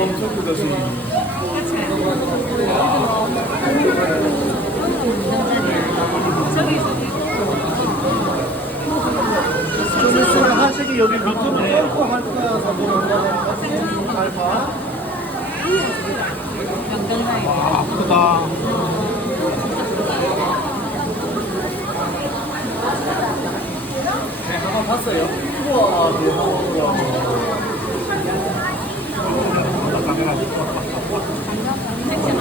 좀 있으면 하색이 여기 몇 점을 빼고 할까 알파 와 크다 한번 봤어요. 우와 네, 한번 봤어요 감사합니다.